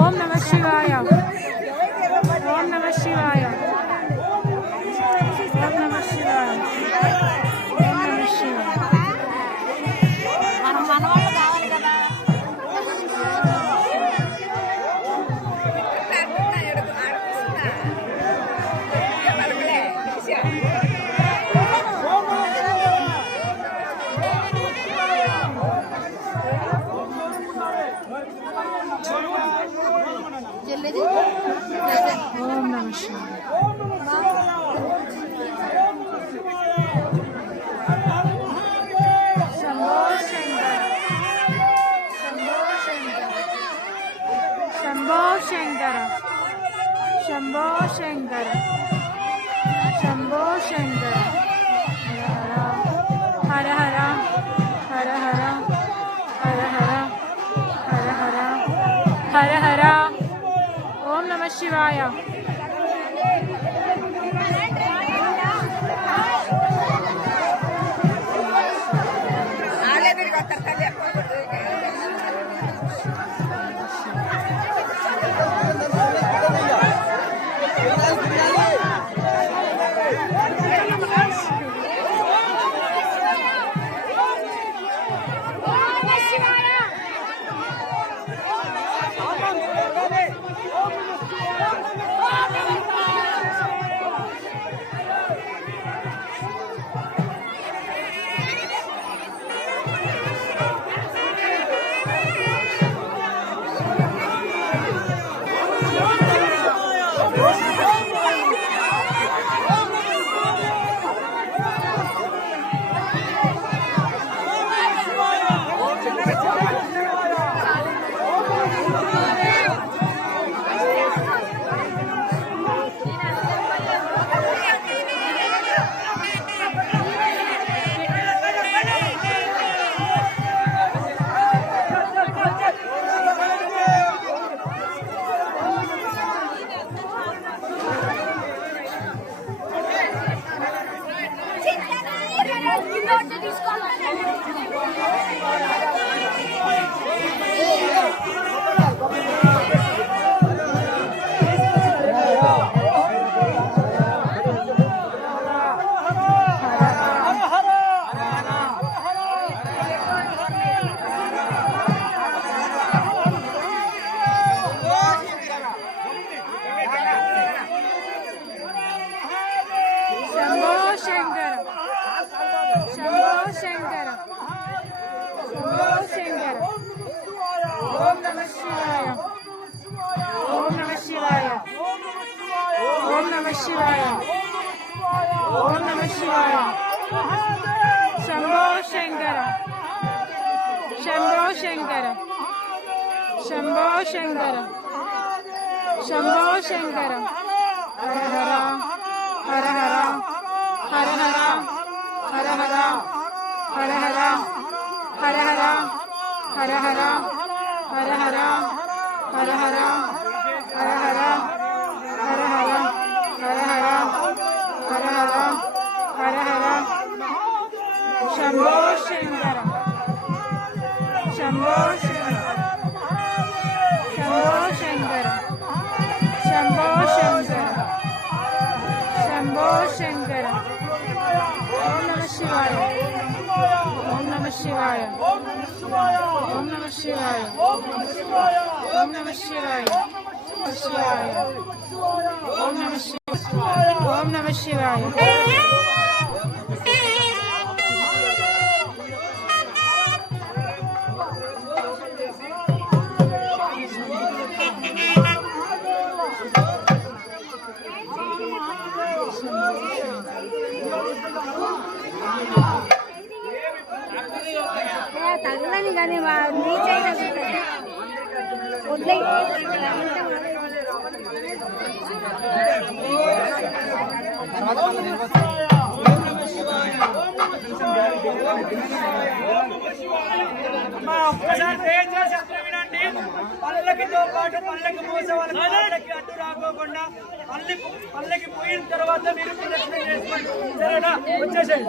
ఓం నమ శివాయ. ఓం నమ శివాయ. ఓం నమ శివాయ. ఓం నమ శివాయ. మనం మనవాళ్ళు కావాలి కదా. ఓం నమ శివాయ. శంభో శంకర. శంభో శంకర. శంభో శంకర. శంభో శంకర. హర హర. హర హర. హర హర. హర హర. హర హర. ఓం నమ శివాయ. ఓం నమ శివాయ. ఓం నమ శివాయ. ఓం నమ శివాయ. ఓం నమ శివాయ. శంభో శంకర. శంభో శంకర. శంభో శంకర. శంభో శంకర. హర హర. హర హర. హర హర. హర హర. హర హర. హర హర. హర హర. హర హర. హర హర. హర హర. హర హర. హర హర. హర హర. హర హర. శంభో శంకర. శంభో శంకర. శంభో శంకర. శంభో శంకర. శంభో శంకర. ఓం నమ శివాయ. ఓం నమ శివాయ. ఓం నమ శివాయ. ఓం నమ శివాయ. ఓం నమ శివాయ. ఓం నమ శివాయ. తగలని కానీ నీచైనా వదిలే పల్లకితో పాటు పల్లకి మోసే వాళ్ళ పల్లకి అడ్డు రాకోకుండా పల్లకి పోయిన తర్వాత మీరు ప్రదక్షిణ చేసుకోండి. సరేనా? వచ్చేసేయండి.